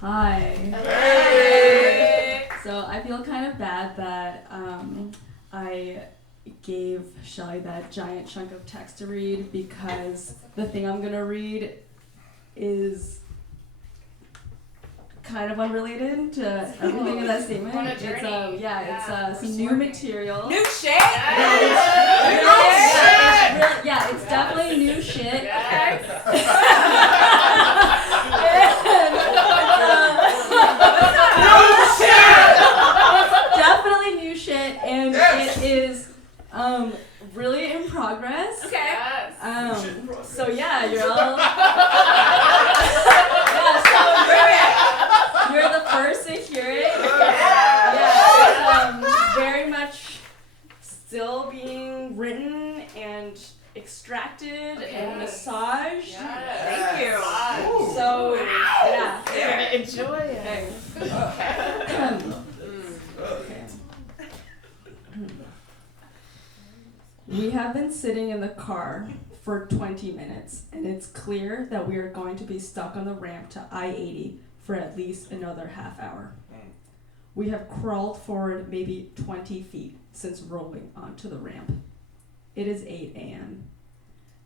Hi. Hey! So I feel kind of bad that I gave Shelley that giant chunk of text to read because the thing I'm gonna read is kind of unrelated to everything in that statement. What a It's journey. it's some new material. New shit! It's definitely new shit. Yes. Definitely new shit, and it is really in progress. Okay. Yes. So yeah, you're all you're the first to hear it. Yeah, it's very much still being written and extracted and massaged. Yes. Thank you. So yeah. Enjoy it. We have been sitting in the car for 20 minutes, and it's clear that we are going to be stuck on the ramp to I-80 for at least another half hour. We have crawled forward maybe 20 feet since rolling onto the ramp. It is 8 a.m.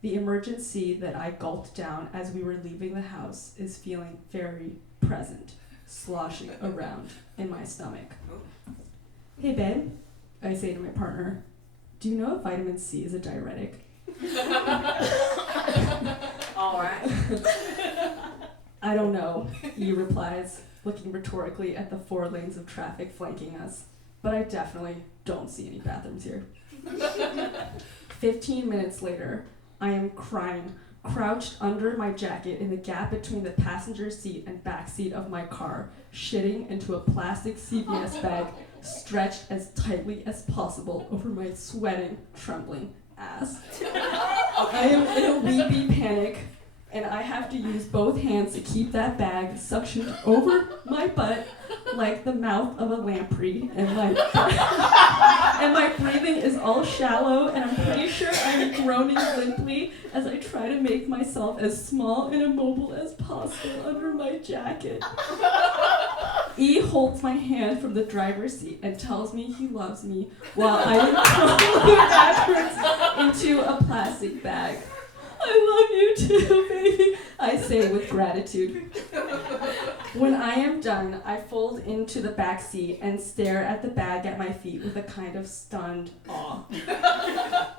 The emergency that I gulped down as we were leaving the house is feeling very present, sloshing around in my stomach. Hey babe, I say to my partner, do you know if vitamin C is a diuretic? All right. I don't know, he replies, looking rhetorically at the 4 lanes of traffic flanking us, but I definitely don't see any bathrooms here. 15 minutes later, I am crying, crouched under my jacket in the gap between the passenger seat and back seat of my car, shitting into a plastic CVS bag stretched as tightly as possible over my sweating, trembling ass. I am in a weepy panic, and I have to use both hands to keep that bag suctioned over my butt like the mouth of a lamprey, and my breathing is all shallow, and I'm pretty sure I'm groaning limply as I try to make myself as small and immobile as possible under my jacket. E holds my hand from the driver's seat and tells me he loves me while I am crawling backwards into a plastic bag. I love you too, baby, I say with gratitude. When I am done, I fold into the back seat and stare at the bag at my feet with a kind of stunned awe.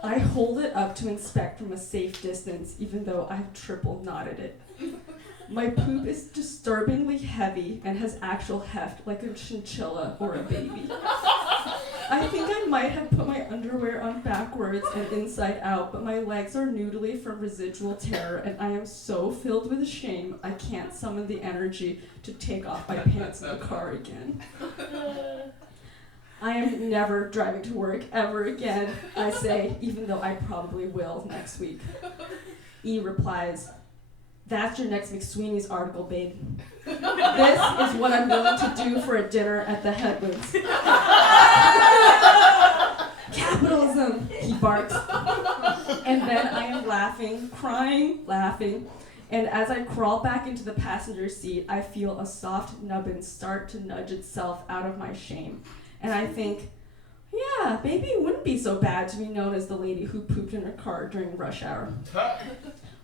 I hold it up to inspect from a safe distance, even though I've triple knotted it. My poop is disturbingly heavy and has actual heft like a chinchilla or a baby. I think I might have put my underwear on backwards and inside out, but my legs are noodly from residual terror, and I am so filled with shame I can't summon the energy to take off my pants in the car again. I am never driving to work ever again, I say, even though I probably will next week. E replies, that's your next McSweeney's article, babe. This is what I'm willing to do for a dinner at the Headlands. Capitalism, he barks. And then I am laughing, crying, laughing. And as I crawl back into the passenger seat, I feel a soft nubbin start to nudge itself out of my shame. And I think, yeah, maybe it wouldn't be so bad to be known as the lady who pooped in her car during rush hour.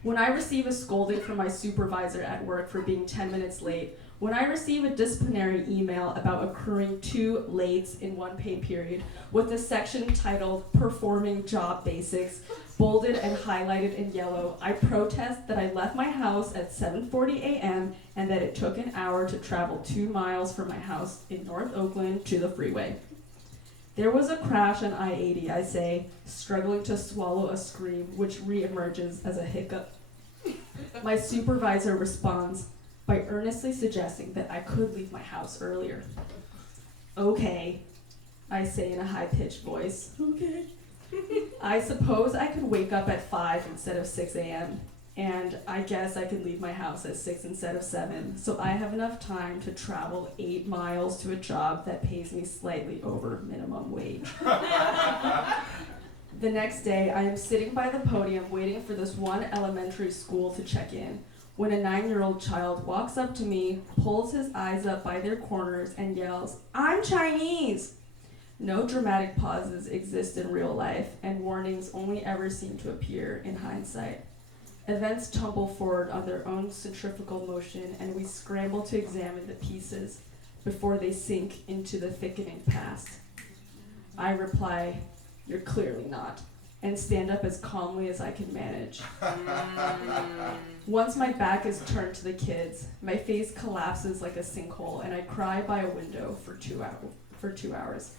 When I receive a scolding from my supervisor at work for being 10 minutes late, when I receive a disciplinary email about accruing 2 lates in one pay period with a section titled Performing Job Basics, bolded and highlighted in yellow, I protest that I left my house at 7:40 a.m. and that it took an hour to travel 2 miles from my house in North Oakland to the freeway. There was a crash on I-80, I say, struggling to swallow a scream, which reemerges as a hiccup. My supervisor responds by earnestly suggesting that I could leave my house earlier. Okay, I say in a high-pitched voice. Okay. I suppose I could wake up at 5 instead of 6 a.m., and I guess I could leave my house at 6 instead of 7, so I have enough time to travel 8 miles to a job that pays me slightly over minimum wage. The next day, I am sitting by the podium waiting for this one elementary school to check in, when a 9-year-old child walks up to me, pulls his eyes up by their corners, and yells, "I'm Chinese!" No dramatic pauses exist in real life, and warnings only ever seem to appear in hindsight. Events tumble forward on their own centrifugal motion, and we scramble to examine the pieces before they sink into the thickening past. I reply, "You're clearly not," and stand up as calmly as I can manage. Once my back is turned to the kids, my face collapses like a sinkhole, and I cry by a window for 2 hours.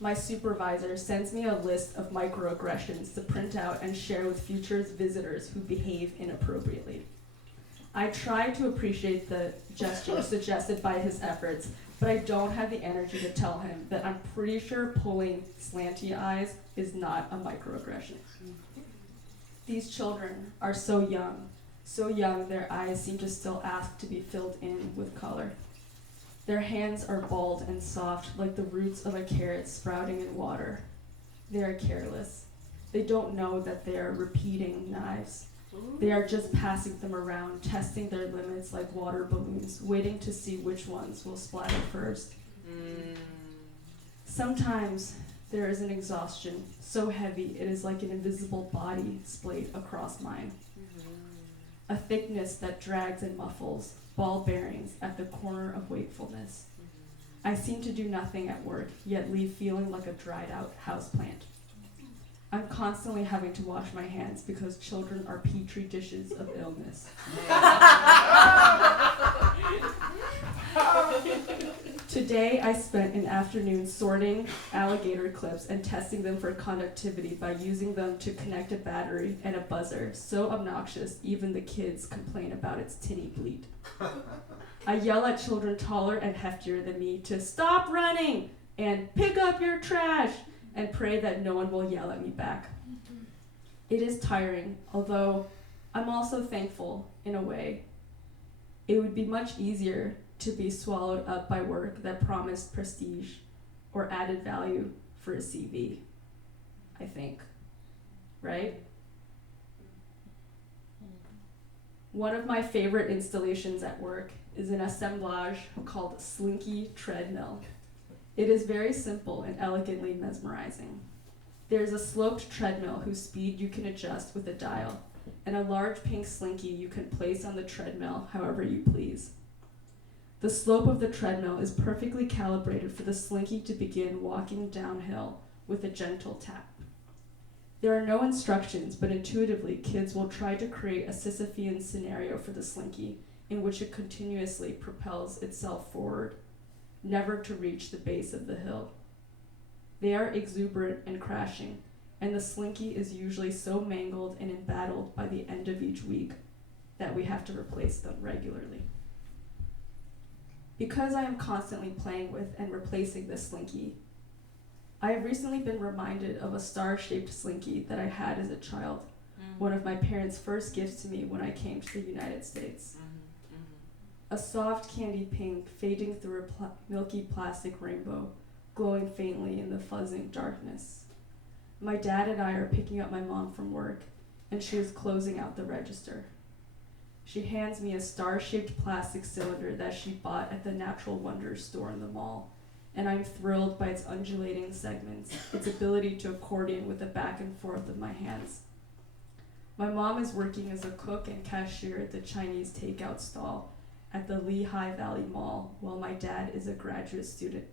My supervisor sends me a list of microaggressions to print out and share with future visitors who behave inappropriately. I try to appreciate the gesture suggested by his efforts, but I don't have the energy to tell him that I'm pretty sure pulling slanty eyes is not a microaggression. These children are so young their eyes seem to still ask to be filled in with color. Their hands are bald and soft like the roots of a carrot sprouting in water. They are careless. They don't know that they are repeating knives. They are just passing them around, testing their limits like water balloons, waiting to see which ones will splatter first. Sometimes there is an exhaustion so heavy it is like an invisible body splayed across mine. A thickness that drags and muffles, ball bearings at the corner of wakefulness. I seem to do nothing at work, yet leave feeling like a dried out houseplant. I'm constantly having to wash my hands because children are petri dishes of illness. Today, I spent an afternoon sorting alligator clips and testing them for conductivity by using them to connect a battery and a buzzer, so obnoxious even the kids complain about its tinny bleat. I yell at children taller and heftier than me to stop running and pick up your trash, and pray that no one will yell at me back. It is tiring, although I'm also thankful in a way. It would be much easier to be swallowed up by work that promised prestige or added value for a CV, I think, right? One of my favorite installations at work is an assemblage called Slinky Treadmill. It is very simple and elegantly mesmerizing. There's a sloped treadmill whose speed you can adjust with a dial, and a large pink slinky you can place on the treadmill however you please. The slope of the treadmill is perfectly calibrated for the slinky to begin walking downhill with a gentle tap. There are no instructions, but intuitively kids will try to create a Sisyphean scenario for the slinky in which it continuously propels itself forward, never to reach the base of the hill. They are exuberant and crashing, and the slinky is usually so mangled and embattled by the end of each week that we have to replace them regularly. Because I am constantly playing with and replacing this slinky, I have recently been reminded of a star-shaped slinky that I had as a child, one of my parents' first gifts to me when I came to the United States. A soft candy pink fading through a milky plastic rainbow, glowing faintly in the fuzzing darkness. My dad and I are picking up my mom from work, and she is closing out the register. She hands me a star-shaped plastic cylinder that she bought at the Natural Wonders store in the mall, and I'm thrilled by its undulating segments, its ability to accordion with the back and forth of my hands. My mom is working as a cook and cashier at the Chinese takeout stall at the Lehigh Valley Mall, while my dad is a graduate student.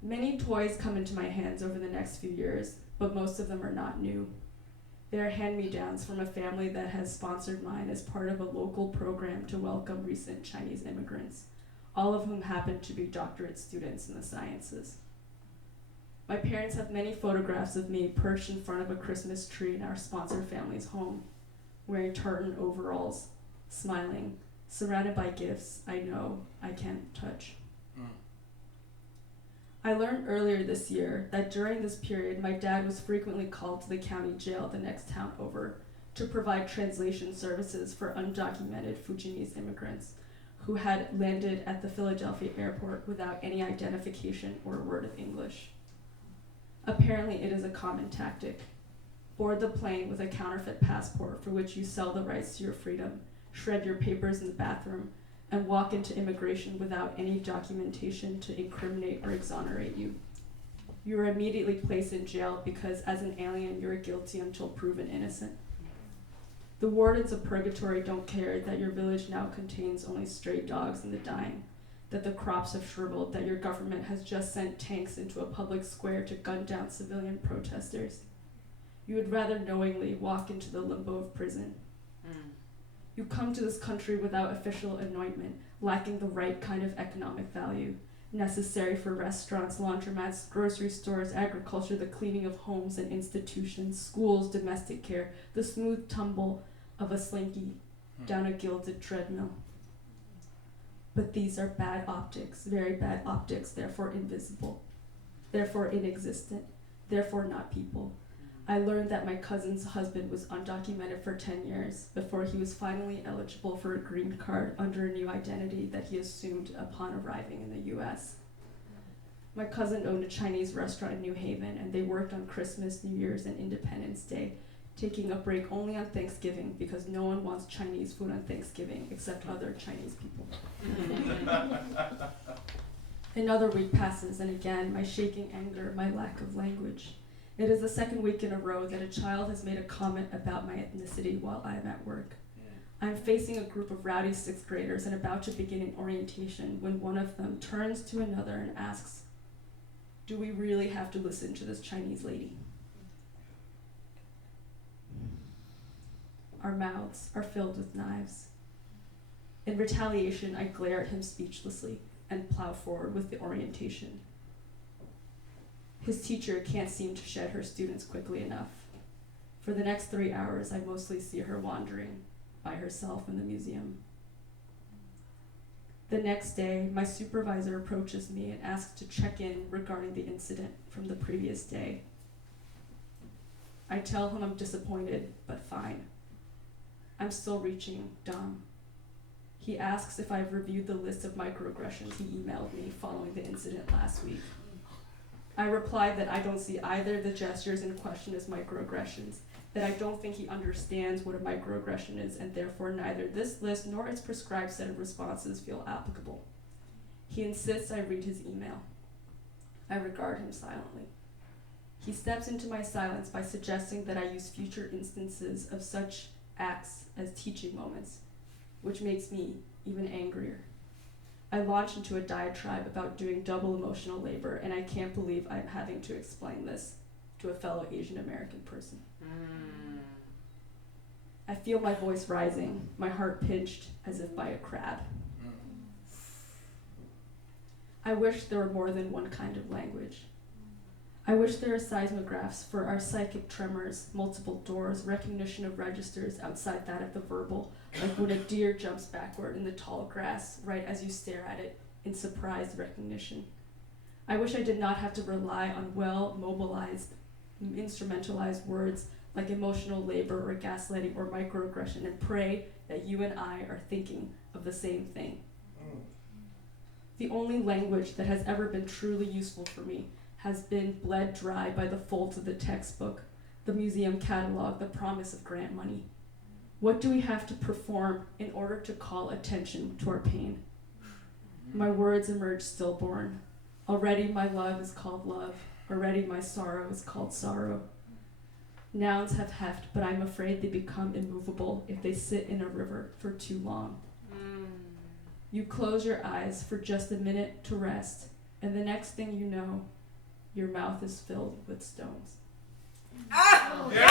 Many toys come into my hands over the next few years, but most of them are not new. They are hand-me-downs from a family that has sponsored mine as part of a local program to welcome recent Chinese immigrants, all of whom happen to be doctorate students in the sciences. My parents have many photographs of me perched in front of a Christmas tree in our sponsor family's home, wearing tartan overalls, smiling, surrounded by gifts I know I can't touch. I learned earlier this year that during this period, my dad was frequently called to the county jail the next town over to provide translation services for undocumented Fujianese immigrants who had landed at the Philadelphia airport without any identification or a word of English. Apparently, it is a common tactic. board the plane with a counterfeit passport for which you sell the rights to your freedom, shred your papers in the bathroom, and walk into immigration without any documentation to incriminate or exonerate you. You are immediately placed in jail because as an alien you are guilty until proven innocent. The wardens of purgatory don't care that your village now contains only stray dogs and the dying, that the crops have shriveled, that your government has just sent tanks into a public square to gun down civilian protesters. You would rather knowingly walk into the limbo of prison. You come to this country without official anointment, lacking the right kind of economic value, necessary for restaurants, laundromats, grocery stores, agriculture, the cleaning of homes and institutions, schools, domestic care, the smooth tumble of a slinky down a gilded treadmill. But these are bad optics, very bad optics, therefore invisible, therefore inexistent, therefore not people. I learned that my cousin's husband was undocumented for 10 years before he was finally eligible for a green card under a new identity that he assumed upon arriving in the US. My cousin owned a Chinese restaurant in New Haven, and they worked on Christmas, New Year's, and Independence Day, taking a break only on Thanksgiving because no one wants Chinese food on Thanksgiving except other Chinese people. Another week passes, and again, my shaking anger, my lack of language. It is the second week in a row that a child has made a comment about my ethnicity while I am at work. I'm facing a group of rowdy sixth graders and about to begin an orientation when one of them turns to another and asks, "Do we really have to listen to this Chinese lady?" Our mouths are filled with knives. In retaliation, I glare at him speechlessly and plow forward with the orientation. His teacher can't seem to shed her students quickly enough. For the next 3 hours, I mostly see her wandering by herself in the museum. The next day, my supervisor approaches me and asks to check in regarding the incident from the previous day. I tell him I'm disappointed, but fine. I'm still reaching dumb. He asks if I've reviewed the list of microaggressions he emailed me following the incident last week. I replied that I don't see either of the gestures in question as microaggressions, that I don't think he understands what a microaggression is, and therefore neither this list nor its prescribed set of responses feel applicable. He insists I read his email. I regard him silently. He steps into my silence by suggesting that I use future instances of such acts as teaching moments, which makes me even angrier. I launch into a diatribe about doing double emotional labor, and I can't believe I'm having to explain this to a fellow Asian American person. I feel my voice rising, my heart pinched as if by a crab. I wish there were more than one kind of language. I wish there are seismographs for our psychic tremors, multiple doors, recognition of registers outside that of the verbal, like when a deer jumps backward in the tall grass right as you stare at it in surprised recognition. I wish I did not have to rely on well-mobilized, instrumentalized words like emotional labor or gaslighting or microaggression and pray that you and I are thinking of the same thing. The only language that has ever been truly useful for me has been bled dry by the folds of the textbook, the museum catalog, the promise of grant money. What do we have to perform in order to call attention to our pain? My words emerge stillborn. Already my love is called love. Already my sorrow is called sorrow. Nouns have heft, but I'm afraid they become immovable if they sit in a river for too long. You close your eyes for just a minute to rest, and the next thing you know, your mouth is filled with stones. Ah! Yeah!